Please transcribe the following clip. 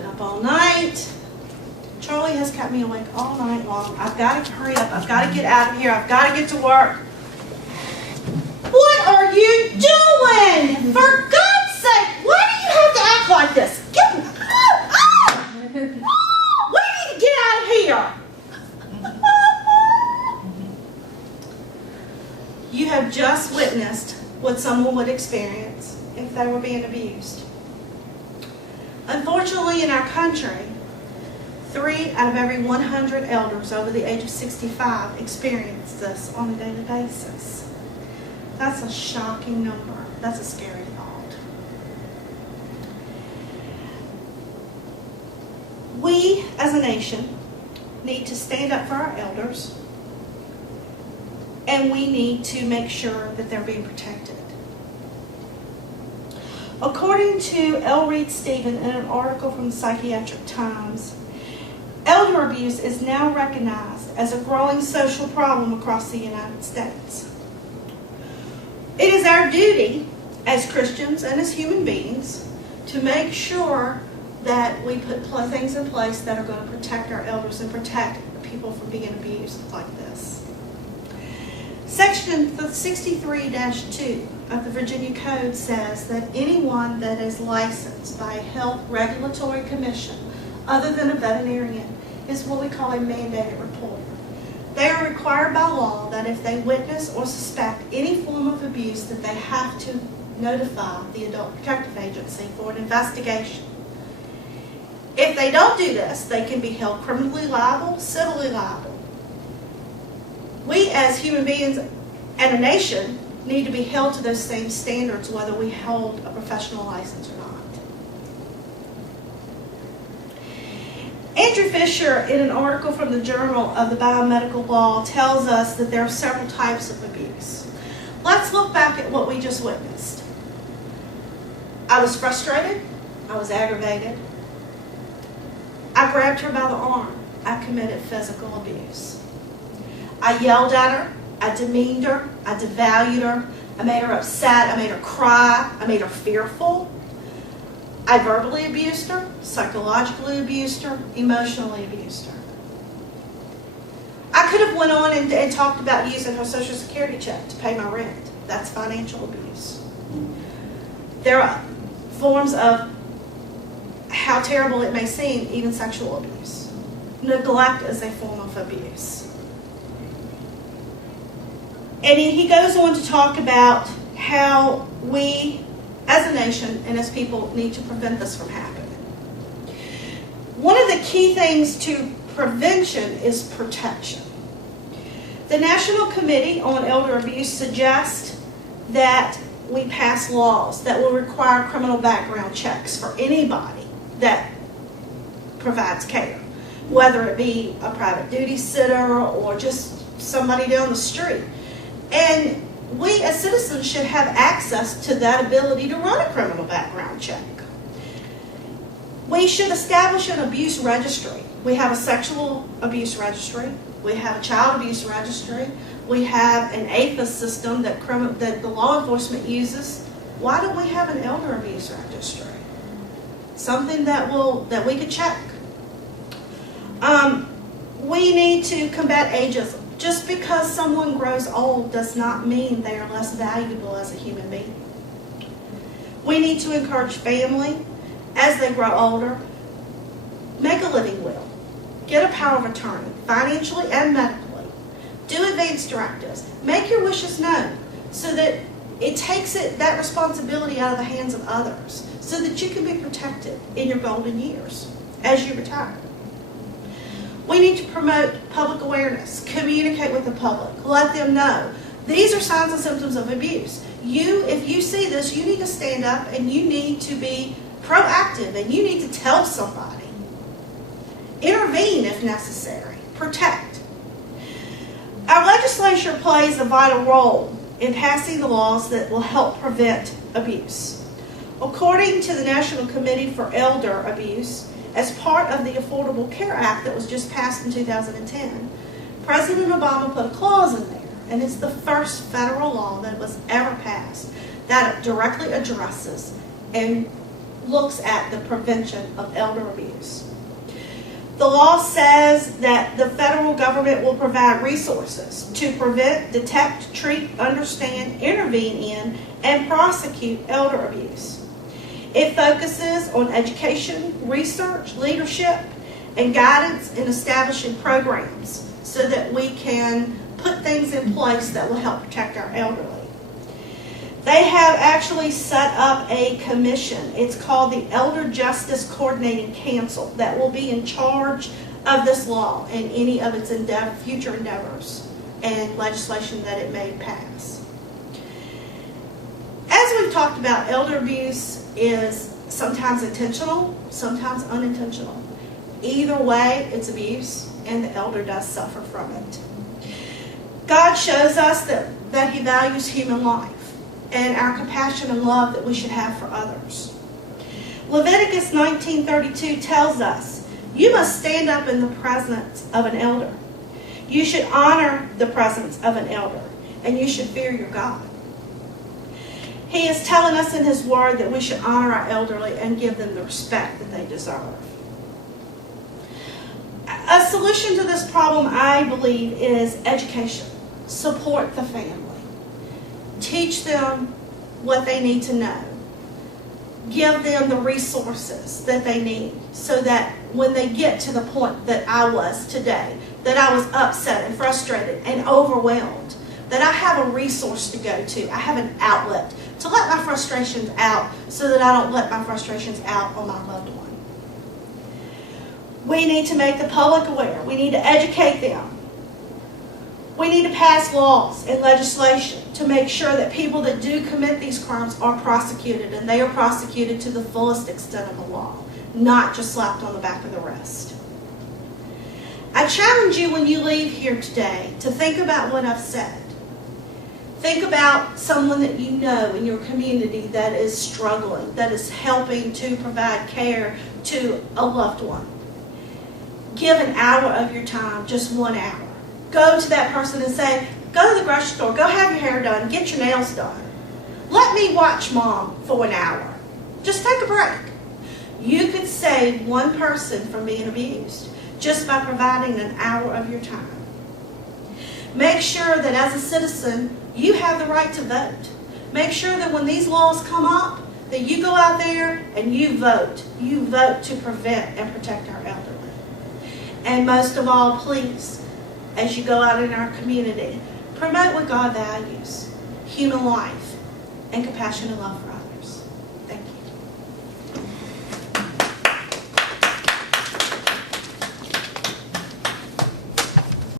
Been up all night. Charlie has kept me awake all night long. I've got to hurry up. I've got to get out of here. I've got to get to work. What are you doing? For God's sake, why do you have to act like this? We need to get out of here. You have just witnessed what someone would experience if they were being abused. Unfortunately, in our country, 3 out of every 100 elders over the age of 65 experience this on a daily basis. That's a shocking number. That's a scary thought. We, as a nation, need to stand up for our elders, and we need to make sure that they're being protected. According to L. Reed Stephen in an article from the Psychiatric Times, elder abuse is now recognized as a growing social problem across the United States. It is our duty as Christians and as human beings to make sure that we put things in place that are going to protect our elders and protect people from being abused like this. Section 63-2 of the Virginia Code says that anyone that is licensed by a health regulatory commission other than a veterinarian is what we call a mandated reporter. They are required by law that if they witness or suspect any form of abuse that they have to notify the Adult Protective Agency for an investigation. If they don't do this, they can be held criminally liable, civilly liable. We as human beings and a nation need to be held to those same standards whether we hold a professional license or not. Andrew Fisher, in an article from the Journal of the Biomedical Law, tells us that there are several types of abuse. Let's look back at what we just witnessed. I was frustrated. I was aggravated. I grabbed her by the arm. I committed physical abuse. I yelled at her. I demeaned her. I devalued her. I made her upset. I made her cry. I made her fearful. I verbally abused her, psychologically abused her, emotionally abused her. I could have went on and talked about using her Social Security check to pay my rent. That's financial abuse. There are forms of, how terrible it may seem, even sexual abuse. Neglect is a form of abuse. And he goes on to talk about how we, as a nation and as people, need to prevent this from happening. One of the key things to prevention is protection. The National Committee on Elder Abuse suggests that we pass laws that will require criminal background checks for anybody that provides care, whether it be a private duty sitter or just somebody down the street. And we as citizens should have access to that ability to run a criminal background check. We should establish an abuse registry. We have a sexual abuse registry. We have a child abuse registry. We have an APHIS system that the law enforcement uses. Why don't we have an elder abuse registry? Something that we could check. We need to combat ageism. Just because someone grows old does not mean they are less valuable as a human being. We need to encourage family, as they grow older, make a living will, get a power of attorney, financially and medically, do advance directives, make your wishes known so that it takes that responsibility out of the hands of others so that you can be protected in your golden years as you retire. We need to promote public awareness, communicate with the public, let them know. These are signs and symptoms of abuse. If you see this, you need to stand up and you need to be proactive and you need to tell somebody. Intervene if necessary. Protect. Our legislature plays a vital role in passing the laws that will help prevent abuse. According to the National Committee for Elder Abuse, as part of the Affordable Care Act that was just passed in 2010, President Obama put a clause in there, and it's the first federal law that was ever passed that directly addresses and looks at the prevention of elder abuse. The law says that the federal government will provide resources to prevent, detect, treat, understand, intervene in, and prosecute elder abuse. It focuses on education, research, leadership, and guidance in establishing programs so that we can put things in place that will help protect our elderly. They have actually set up a commission. It's called the Elder Justice Coordinating Council that will be in charge of this law and any of its future endeavors and legislation that it may pass. As we've talked about, elder abuse is sometimes intentional, sometimes unintentional. Either way, it's abuse, and the elder does suffer from it. God shows us that He values human life and our compassion and love that we should have for others. Leviticus 19:32 tells us, you must stand up in the presence of an elder. You should honor the presence of an elder, and you should fear your God. He is telling us in His Word that we should honor our elderly and give them the respect that they deserve. A solution to this problem, I believe, is education. Support the family. Teach them what they need to know. Give them the resources that they need so that when they get to the point that I was today, that I was upset and frustrated and overwhelmed, that I have a resource to go to. I have an outlet to let my frustrations out so that I don't let my frustrations out on my loved one. We need to make the public aware. We need to educate them. We need to pass laws and legislation to make sure that people that do commit these crimes are prosecuted, and they are prosecuted to the fullest extent of the law, not just slapped on the back of the wrist. I challenge you when you leave here today to think about what I've said. Think about someone that you know in your community that is struggling, that is helping to provide care to a loved one. Give an hour of your time, just 1 hour. Go to that person and say, go to the grocery store, go have your hair done, get your nails done. Let me watch Mom for 1 hour. Just take a break. You could save one person from being abused just by providing an hour of your time. Make sure that as a citizen, you have the right to vote. Make sure that when these laws come up, that you go out there and you vote. You vote to prevent and protect our elderly. And most of all, please, as you go out in our community, promote what God values: human life and compassion and love for